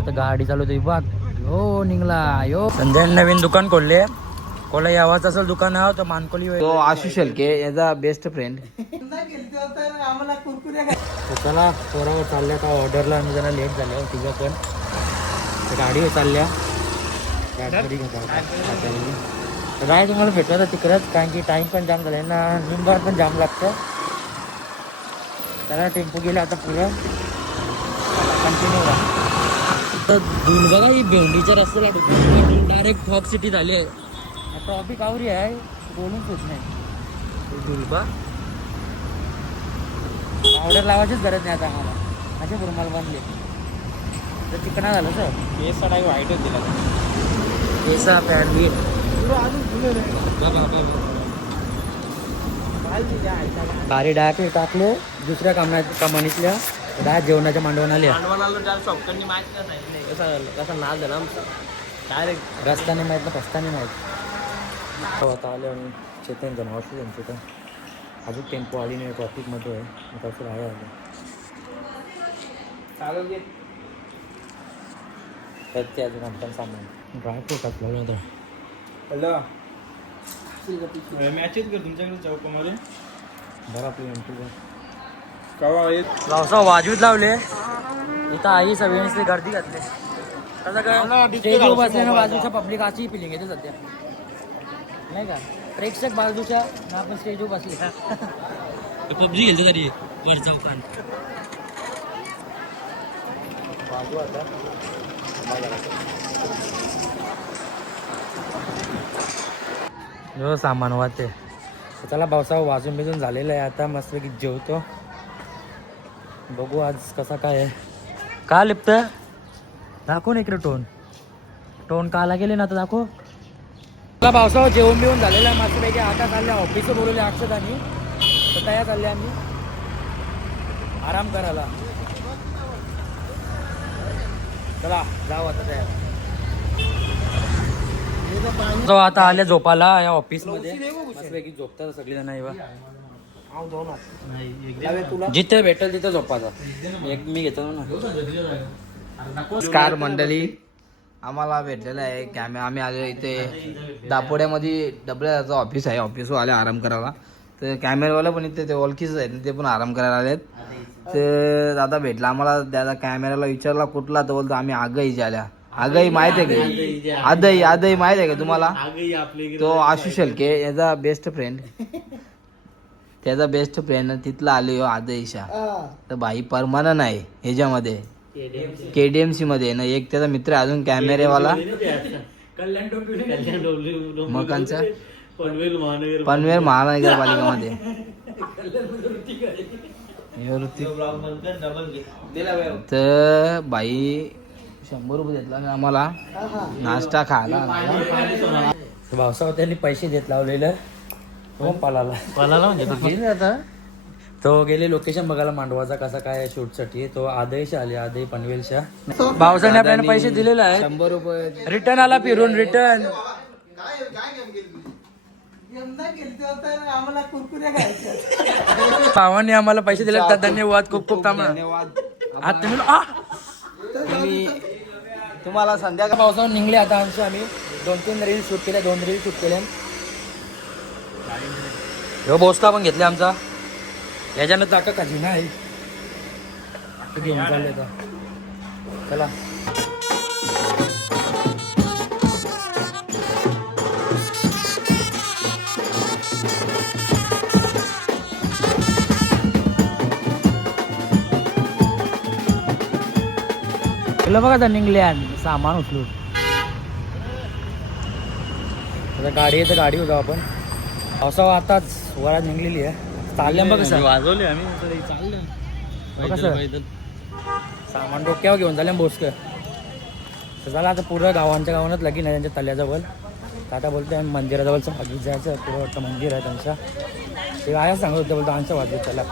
आता गाडी चालवतोय बघ. हो निघला यो. संजय नवीन दुकान खोलले. कोला यावाच असेल दुकान आहे तर मानकोली तो आशिष शेलके याचा बेस्ट फ्रेंड. चला पोरावर चालल्या का ऑर्डरला आम्ही जरा लेट झाल्या तुझं पण गाडीवर चालल्या राय तुम्हाला भेटलं तिकडंच कारण की टाइम पण जाम झालाय ना निंबार पण जाम लागतं. त्याला टेम्पो गेला आता पुढं कंटिन्यू राहा. दूर बघा ही भेंडीच्या रस्त्याला डायरेक्ट टॉप सिटी झाली आहे. ट्रॉफिक आवरी आहे बोलून खूप नाही. दुलबा ऑर्डर लावायचीच गरज नाही आता आम्हाला. माझे रुमाल बनले तर चिकना झालं सर. केस डाय व्हाईटच दिला केसा पॅन्ट बी बारी डाय टाकले दुसऱ्या कमानीतल्या डाय जेवणाच्या मांडवून आल्या. कसा नाल झाला आमचा डायरेक्ट रस्त्याने माहीत ना रस्त्याने माहीत. आता आले आणि चेतन नावाशी त्यांचं तर अजून टेम्पो आली नाही ट्रॉफिकमध्ये आहे कसं राहायला आलं ते अजून आमचं सामान ड्रायफ्रूट टाकलं होतं. मॅचेस कर तुमच्याकडे चौकामध्ये बरं आपली एंट्री पावसा वाजवीत लावले इथं आई सगळ्यांनी गर्दी घातली. तसं काय स्टेज उभं असले ना बाजूच्या पब्लिक अशी फिलिंग येते सध्या नाही का. प्रेक्षक बाजूच्या ना आपण स्टेज उभं असले पबजी गेलतो तरी वर चौकान बाजू आता जो सामान वाहते. चला पावसाळा वाजून बिजून झालेलं आहे आता मस्तपैकी जेवतो. बघू आज कसा काय आहे. का लिप्त दाखव ना इकडे टोन काला गेले ना आता दाखव. मला पावसाळा जेवण बिवून झालेलं आहे मस्तपैकी. आता चालल्या ऑफिसचं बोलवले अक्षदानी तर तयार चालले आम्ही आराम करायला. चला जाऊ आता तयार. आता आल्या झोपाला या ऑफिसमध्ये मस्तपैकी झोपतात सगळेजण. जिथे भेटेल तिथे झोपायचा. एक मी घेतो ना. नमस्कार मंडळी आम्हाला भेटलेलं आहे आम्ही आलो इथे दापोड्यामध्ये डबल्याचं ऑफिस आहे. ऑफिसवर आले आराम करायला तर कॅमेरावाला पण इथे ते ओळखीच आहेत ते पण आराम करायला आलेत. तर दादा भेटला आम्हाला. दादा कॅमेराला विचारला कुठला तर बोलतो आम्ही आगईच्या आल्या. आगई माहित आहे का आदई माहित आहे का तुम्हाला. तो आशिष शेलके याचा बेस्ट फ्रेंड त्याचा बेस्ट फ्रेंड तिथला आलो आदईशा. तर भाई परमानंट आहे ह्याच्यामध्ये KDMC मध्ये ना. एक त्याचा मित्र अजून कॅमेरेवाला मकांचा पनवेल महानगरपालिकेमध्ये तर बाई 100 रुपये घेतला आम्हाला नाश्ता खायला. भाऊसाहेब त्यांनी पैसे देत लावलेलं पलाला म्हणजे आता तो गेले लोकेशन बघायला मांडवाचा कसा काय शूटसाठी. तो आदयशी आले आदय पनवेलच्या. भाऊसाने आपल्याला पैसे दिलेले आहे 100 रुपये. रिटर्न आला फिरून रिटर्न. भावाने आम्हाला पैसे दिले तर धन्यवाद खूप खूप धन्यवाद. तुम्हाला संध्याकाळ पावसावर निघले आता आमचे. आम्ही 2-3 रील शूट केल्या 2 रील शूट केल्या. बोस्ता पण घेतले आमचा. याच्यानं टाका खजिना आहे घेऊन चालले तर. चला बघा तर निघले सामान उचलून. आता गाडी आहे तर गाडी होता आपण. पावसाळा आताच वरात निघलेली आहे. चालल्या बघ कसं वाजवले आम्ही चाललं सामान डोक्यावर घेऊन झाल्या बोसक. झालं आता पुरं गावांच्या गावानच लगीन आहे त्यांच्या तल्याजवळ. आता बोलते आम्ही मंदिराजवळचं बागीत जायचं. पुरं वाटतं मंदिर आहे त्यांच्या. ते आया सांगत होते बोलतो आमच्या वाजवीत त्याला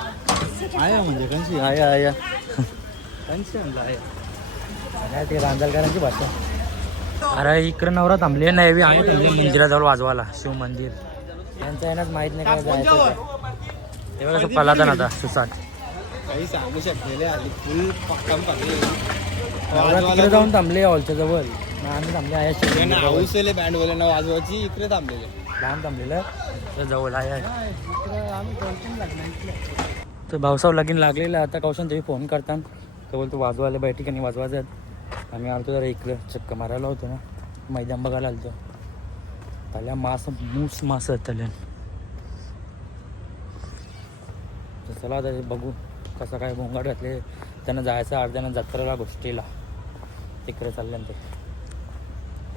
आया म्हणजे कंची आया कंची म्हणलं आया ते रांजलकरांची भाषा. अरे इकडं नवरा थांबले नाही आम्ही थांबले मंदिराजवळ वाजवायला. शिव मंदिर यांचं येण्याच माहित नाही काय जायचं. तेव्हा कसं पलाता ना आता सुसाट काही सांगू शकलेले आली फुल पक्कम पडले. तिकडे जाऊन थांबले हॉलच्या जवळ मग आम्ही थांबले आहे हाऊस बँड वाले ना वाजवायची इकडे थांबलेले लहान थांबलेलं तर जवळ आहे तर भाऊसाव लगीन लागलेलं आता कौशन तुम्ही फोन करता तर बोलतो वाजवायला बाई ठिकाणी वाजवायचं आम्ही आलतो जरा इकडं चक्कर मारायला होतो ना मैदान बघायला आलतो त्याला मूस मास त्याला तर चला आता बघू कसं काय भोंगाट घातले त्यांना जायचं अर्ध्यानं जत्रेला गोष्टीला तिकडे चालल्यानंतर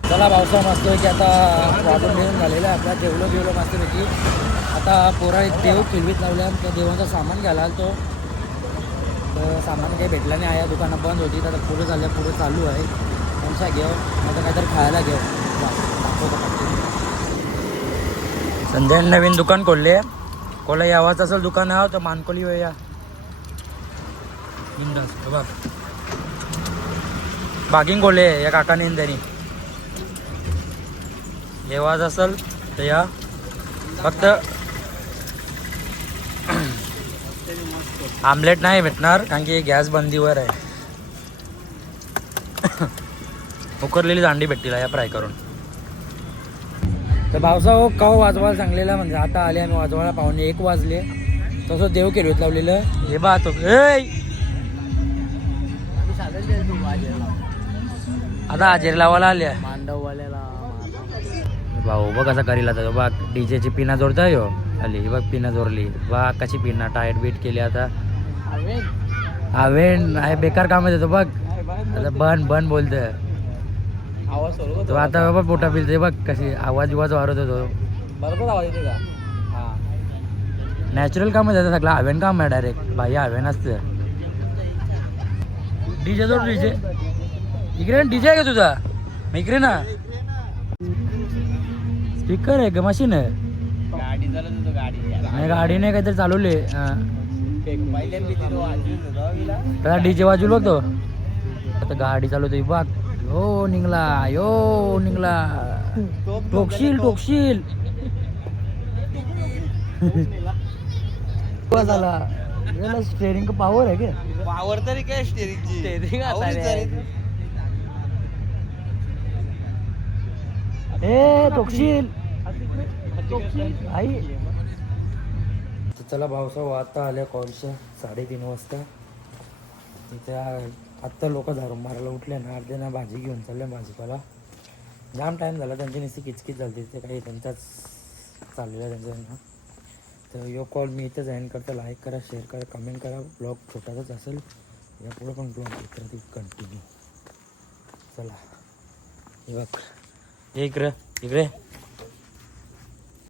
चला पावसा मस्त की आता वाजून घेऊन झालेलं आहे आपला जेवलो मस्तपैकी आता पोरा एक देव खिलवीत लावल्या त्या देवांचं सामान घ्यायला आलो तर सामान काही भेटलं नाही आहे दुकानं बंद होती तर पुढे चालू आहे त्यांच्या घेऊ आता काहीतरी खायला घेऊ संध्या नवीन दुकान खोलले कोला यावाचं असेल दुकान आहे तर मानकोली या बघ बागिंग खोलले या काकाने त्यांनी येवाज असेल तर या फक्त आमलेट नाही भेटणार कारण की गॅस बंदीवर आहे उकरलेली दांडी भेटतील या फ्राय करून तर भावसाव काव वाजवायला सांगलेला म्हणजे आता आले आम्ही वाजवायला 1:15 वाजले तसं देव केलं लावलेलं हे बा तो आता हाजेर लावायला आल्या मांडववाल्याला भाऊ बघ कसा करील आता बघ डीजेची पिना जोडताय हो आली बघ पिना जोडली बघ कशी पिना टाईट बीट केली आता आवेन आहे बेकार काम आहे तो बघ आता बन बोलतोय तो आता बाबा पोटा पिलते बघ कशी आवाज वारत होतो बरोबर आवाज येते का हा नॅचरल काम आहे सगळं हवेन काम आहे डायरेक्ट बाई हवेन असतं डीजे जोड डीजे इकडे डीजे आहे का तुझा मग इकडे ना स्पीकर आहे का मशीन आहे गाडी चालत होतो गाडी गाडीने काहीतरी चालवले त्याला डीजे वाजवलो होतो आता गाडी चालवतो बघ यो निघला टोकशील झाला स्टेअरिंग का पावर आहे का पावर तरी काय स्टेरिंगची टोकशील आई चला भाऊसाव आता आल्या कॉलच्या 3:30 वाजता तिथे आत्ता लोक धरून मारायला उठले ना अर्ध्याना भाजी घेऊन चालल्या भाजीपाला जाम टाईम झाला त्यांची नुसती किचकिच झाली ते काही त्यांचाच चाललेला त्यांच्या तर यो कॉल मी इथं जॉईन करता लाईक करा शेअर करा कमेंट करा ब्लॉग छोटासाच असेल यापुढे पण ब्लॉग येत कंटिन्यू चला हे बघ इकडे